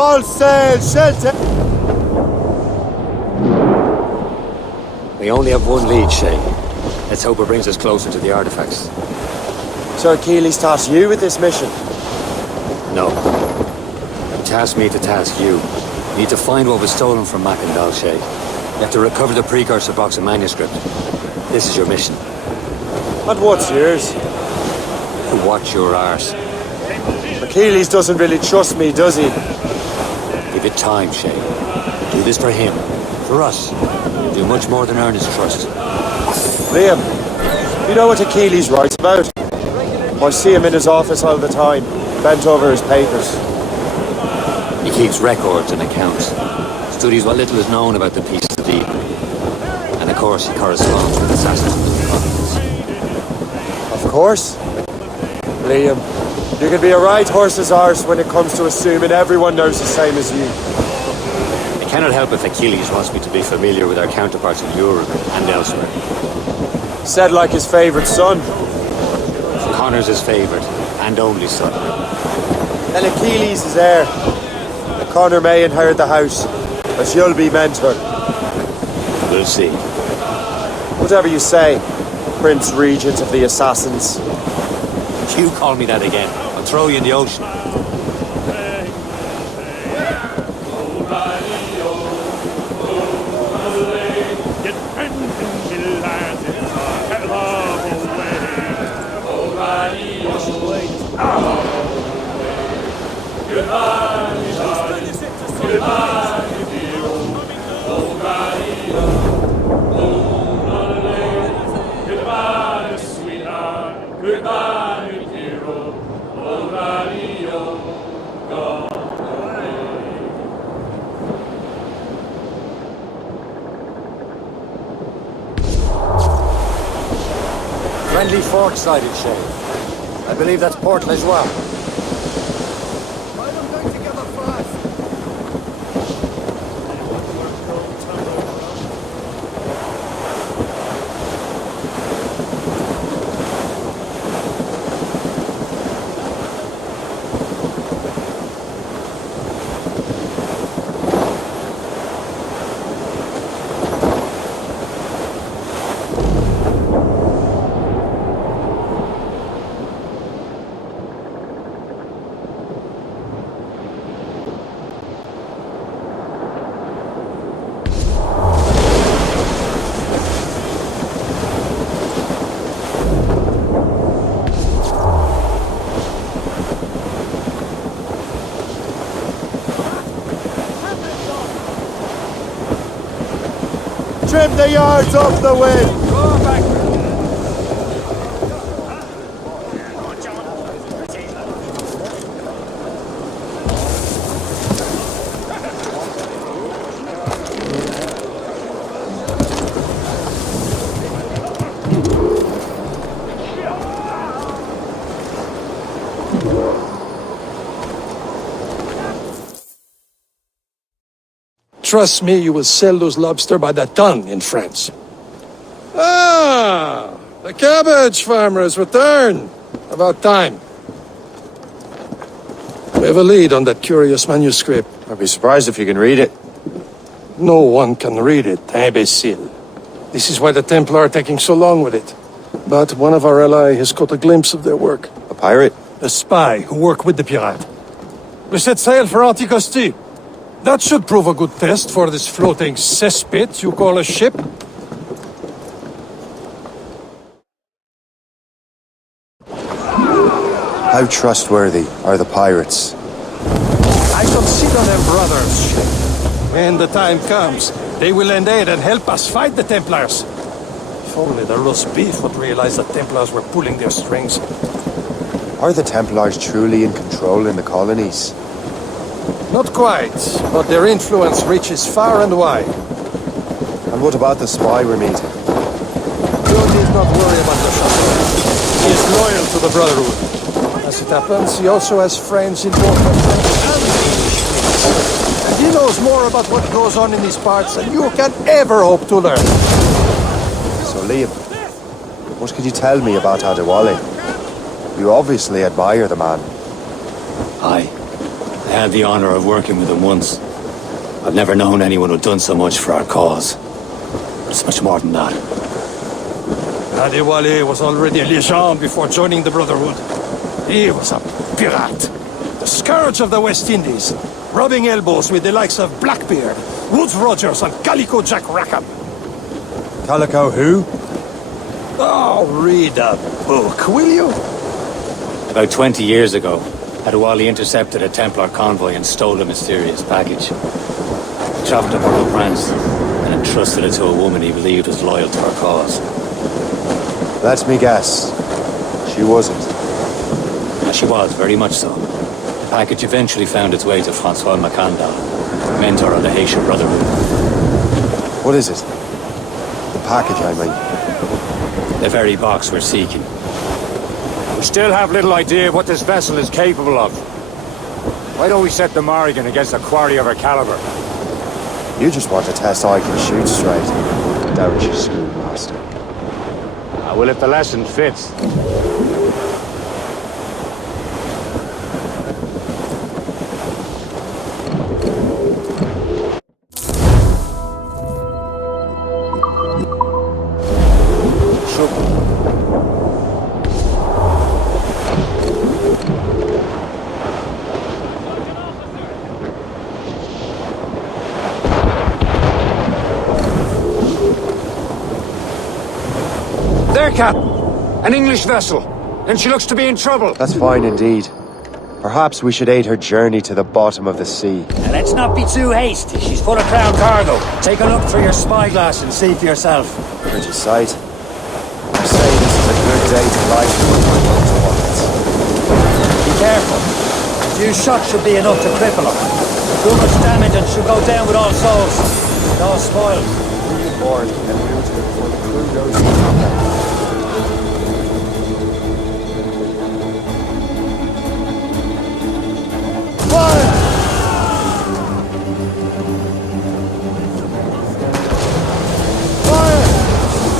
All sail, shelter! We only have one lead, Shay. Let's hope it brings us closer to the artifacts. So Achilles tasked you with this mission? No. He tasked me to task you. You need to find what was stolen from Mac and Dalshay. You have to recover the precursor box of manuscript. This is your mission. And what's yours? Watch your arse. Achilles doesn't really trust me, does he? Give it time, Shay. Do this for him. For us. You'll do much more than earn his trust. Liam, you know what Achilles writes about? I see him in his office all the time, bent over his papers. He keeps records and accounts. Studies what little is known about the pieces of Eden. And of course he corresponds with assassins and chronicles. Of course. Liam, you can be a right horse's arse when it comes to assuming everyone knows the same as you. I cannot help if Achilles wants me to be familiar with our counterparts in Europe and elsewhere. Said like his favourite son. Connor's his favourite and only son. Then Achilles is heir. Connor may inherit the house, but you'll be mentor. We'll see. Whatever you say, Prince Regent of the Assassins. You call me that again, I'll throw you in the ocean. Friendly fork sighted, Shay. I believe that's Port Lejoie. Trim the yards off the wind! Go back! Trust me, you will sell those lobster by the ton in France. Ah, the cabbage farmers return. About time. We have a lead on that curious manuscript. I'd be surprised if you can read it. No one can read it, imbecile. This is why the Templar are taking so long with it. But one of our allies has caught a glimpse of their work. A pirate? A spy who worked with the pirate. We set sail for Anticosti. That should prove a good test for this floating cesspit you call a ship. How trustworthy are the pirates? I consider them brothers, ship. When the time comes, they will lend aid and help us fight the Templars. If only the roast beef would realize the Templars were pulling their strings. Are the Templars truly in control in the colonies? Not quite, but their influence reaches far and wide. And what about the spy we're meeting? You need not worry about the Chateau. He is loyal to the Brotherhood. As it happens, he also has friends in both the French and the English fleets. And he knows more about what goes on in these parts than you can ever hope to learn. So Liam, what could you tell me about Adewale? You obviously admire the man. Aye. I had the honor of working with him once. I've never known anyone who'd done so much for our cause. It's much more than that. Adewale was already a legend before joining the Brotherhood. He was a pirate. The scourge of the West Indies, rubbing elbows with the likes of Blackbeard, Woodes Rogers, and Calico Jack Rackham. Calico who? Oh, read that book, will you? About 20 years ago, Adewale intercepted a Templar convoy and stole a mysterious package. He travelled to Port-au-Prince and entrusted it to a woman he believed was loyal to our cause. Let me guess. She wasn't. And she was, very much so. The package eventually found its way to Francois Macandal, mentor of the Haitian Brotherhood. What is it? The package, I mean. The very box we're seeking. We still have little idea of what this vessel is capable of. Why don't we set the Morrigan against a quarry of her caliber? You just want to test I can shoot straight. Don't you, schoolmaster? Well, if the lesson fits. There, Captain! An English vessel! And she looks to be in trouble! That's fine indeed. Perhaps we should aid her journey to the bottom of the sea. Now, let's not be too hasty. She's full of crown cargo. Take a look through your spyglass and see for yourself. Pretty sight. I say this is a good day to light those bullets. Be careful. A few shots should be enough to cripple her. Too much damage and she'll go down with all souls. It's all spoiled. Board and move to before the crew goes to combat. Fire! Fire!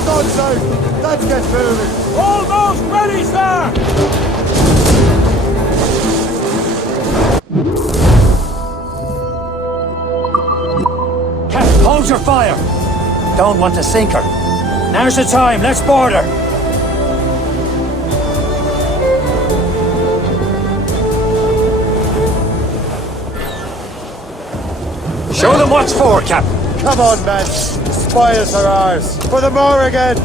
Stuns out! Let's get moving! Almost ready, sir! Captain, hold your fire! Don't want to sink her. Now's the time, let's board her! Show them what's for, Captain. Come on, men! The spoils are ours! For the Morrigan!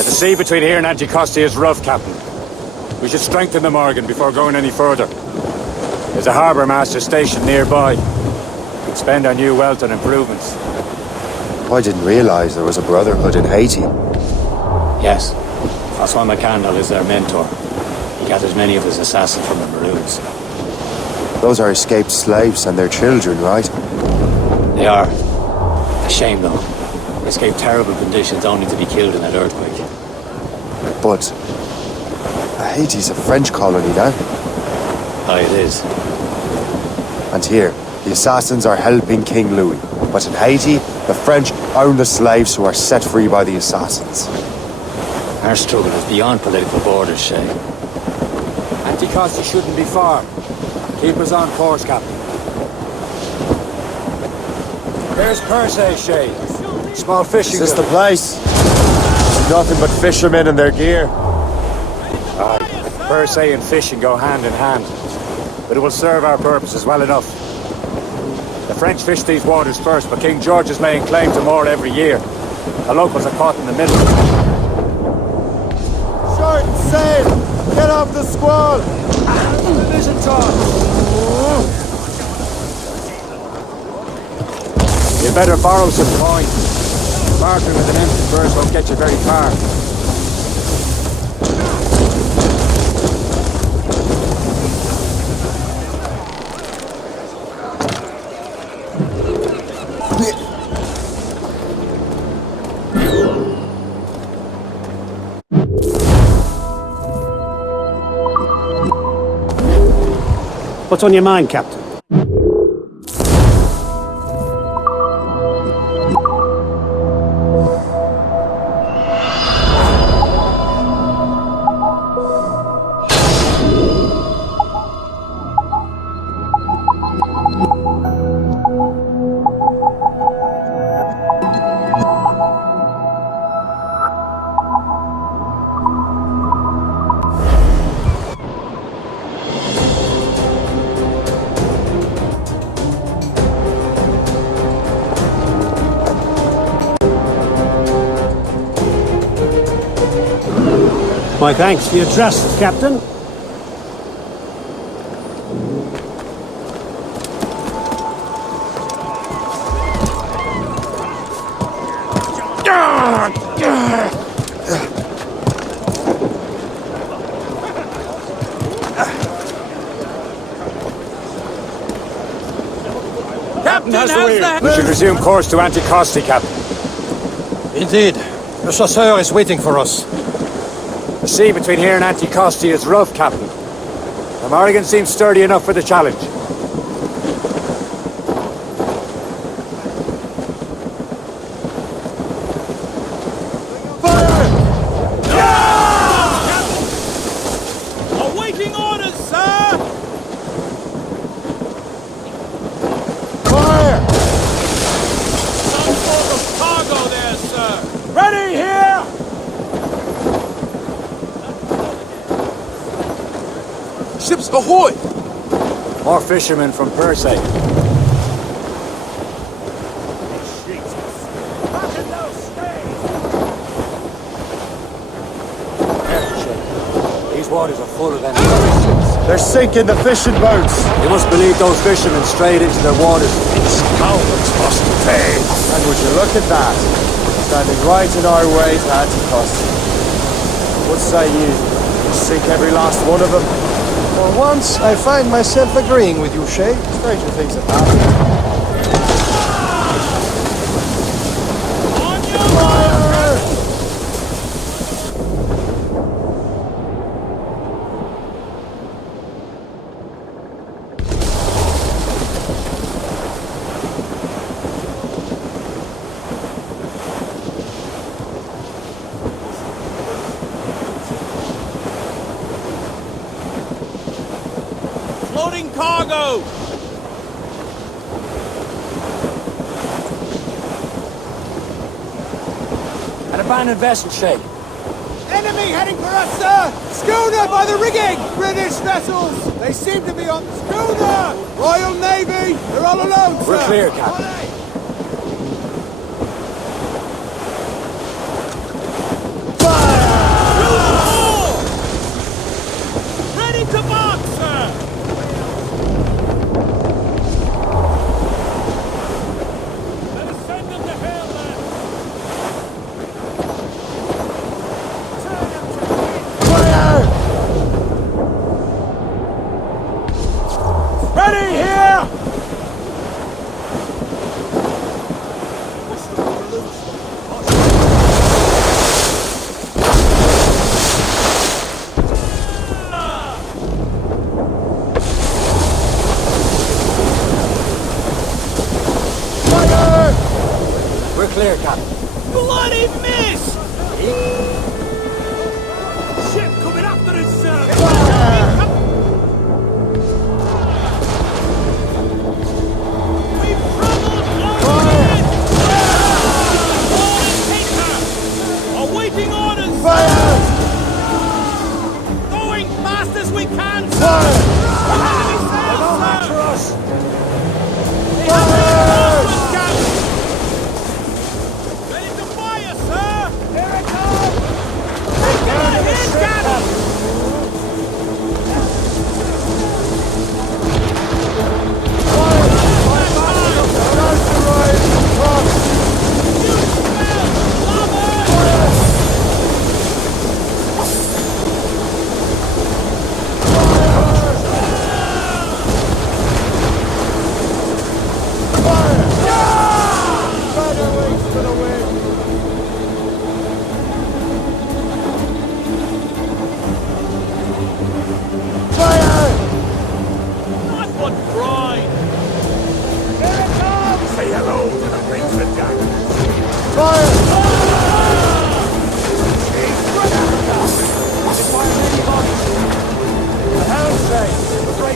The sea between here and Anticosti is rough, Captain. We should strengthen the Morrigan before going any further. There's a harbour master stationed nearby. We could spend our new wealth on improvements. I didn't realize there was a brotherhood in Haiti. Yes. Francois Macandal is their mentor. He gathers many of his assassins from the Maroons. Those are escaped slaves and their children, right? They are. A shame, though. They escaped terrible conditions only to be killed in that earthquake. But Haiti's a French colony now. Aye, it is. And here, the assassins are helping King Louis. But in Haiti, the French own the slaves who are set free by the assassins. Our struggle is beyond political borders, Shay. And Anticosti shouldn't be far. Keep us on course, Captain. There's Persay, Shay. Small fishing Is this the village. place? Nothing but fishermen and their gear. Aye. Persay and fishing go hand in hand. But it will serve our purposes well enough. The French fish these waters first, but King George is laying claim to more every year. The locals are caught in the middle. Short sail! Get off the squall! Vision talk! You better borrow some coin. Bartering with an empty purse won't get you very far. What's on your mind, Captain? My thanks for your trust, Captain. Captain, how's the wheel? We should resume course to Anticosti, Captain. Indeed. The chasseur is waiting for us. The sea between here and Anticosti is rough, Captain. The Morrigan seems sturdy enough for the challenge. Awaiting orders, sir! Fire! Some sort of cargo there, sir. Ready here! Ships ahoy! More fishermen from Persay. These waters are full of enemy ships. They're sinking the fishing boats! You must believe those fishermen strayed into their waters. Installments must pay! And would you look at that? Standing right in our way to Anticosti. What say you? We sink every last one of them? For once, I find myself agreeing with you, Shay. Stranger things have happened. On your mark! Loading cargo! An abandoned vessel, Shay. Enemy heading for us, sir! Schooner by the rigging! British vessels! They seem to be on schooner! Royal Navy! They're all alone, sir! We're clear, Captain. Ready to mark, sir! Let us send them to hell, then! Ready here! We're clear, Captain. Bloody miss! Ship coming after us, sir!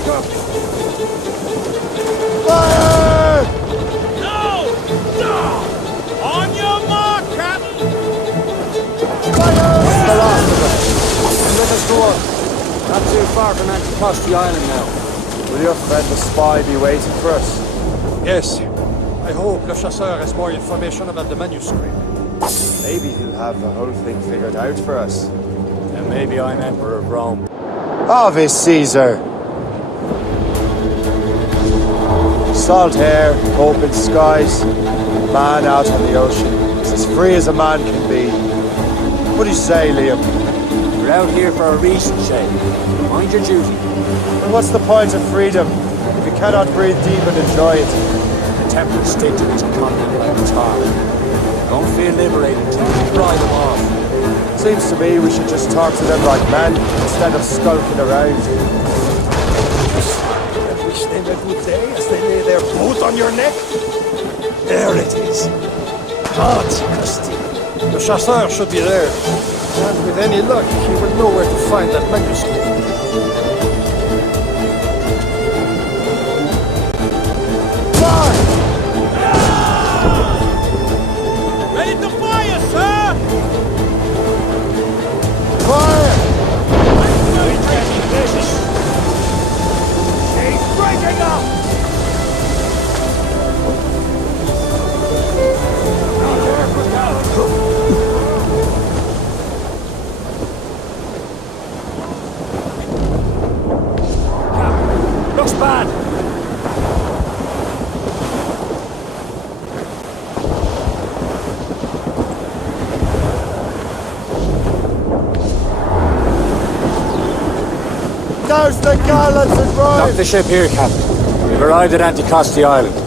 up! Fire! No! No! On your mark, Captain! Fire! The last of them. Let us go on. Not too far from Anticosti Island now. Will your friend the spy be waiting for us? Yes. I hope Le Chasseur has more information about the manuscript. Maybe he'll have the whole thing figured out for us. And maybe I'm Emperor of Rome. Ave Caesar! Salt hair, open skies, man out on the ocean. It's as free as a man can be. What do you say, Liam? We're out here for a reason, Shay. Mind your duty. And what's the point of freedom if you cannot breathe deep and enjoy it? The Templars stick to this continent like a tar. Don't feel liberated until you pry them off. Seems to me we should just talk to them like men instead of skulking around. I wish them a good day as they lay their boat on your neck. There it is. Anticosti. The Chasseur should be there. And with any luck, he will know where to find that manuscript. Ready to fire, sir! Fire! He's breaking up! Looks bad. Douse the gallants and Dock drive! the ship here, Captain. We've arrived at Anticosti Island.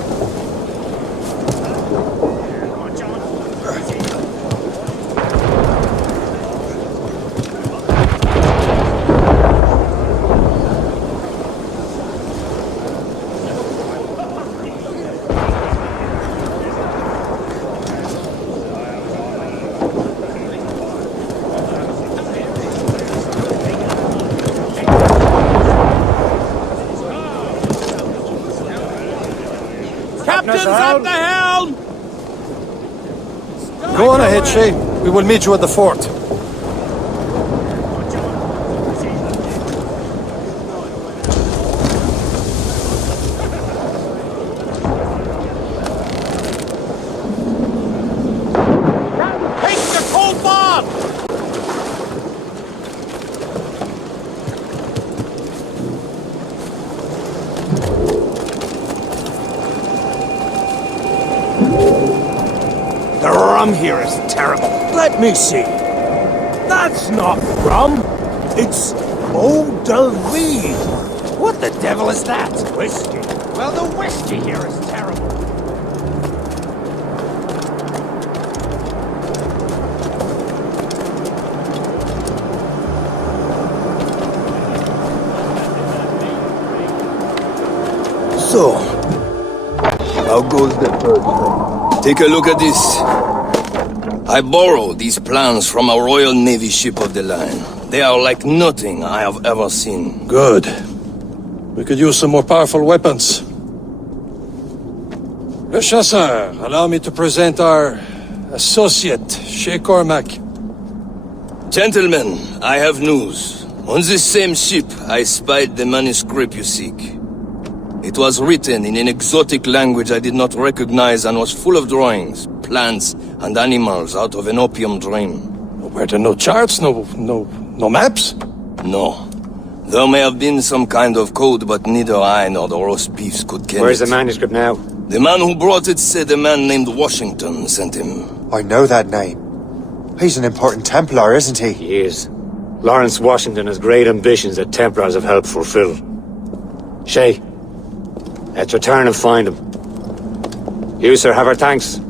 Captain's at the helm! Go on ahead, Shay. We will meet you at the fort. Take the cold bomb! The rum here is terrible. Let me see. That's not rum. It's eau de vie. What the devil is that? Whiskey. Well, the whiskey here is terrible. So, how goes the first? Take a look at this. I borrowed these plans from a Royal Navy ship of the line. They are like nothing I have ever seen. Good. We could use some more powerful weapons. Le Chasseur, allow me to present our associate, Shay Cormac. Gentlemen, I have news. On this same ship, I spied the manuscript you seek. It was written in an exotic language I did not recognize and was full of drawings, plants, and animals out of an opium dream. Were there no charts, no maps? No. There may have been some kind of code, but neither I nor the roast beefs could get Where's it. the manuscript now? The man who brought it said a man named Washington sent him. I know that name. He's an important Templar, isn't he? He is. Lawrence Washington has great ambitions that Templars have helped fulfill. Shay, let's return and find him. You, sir, have our thanks.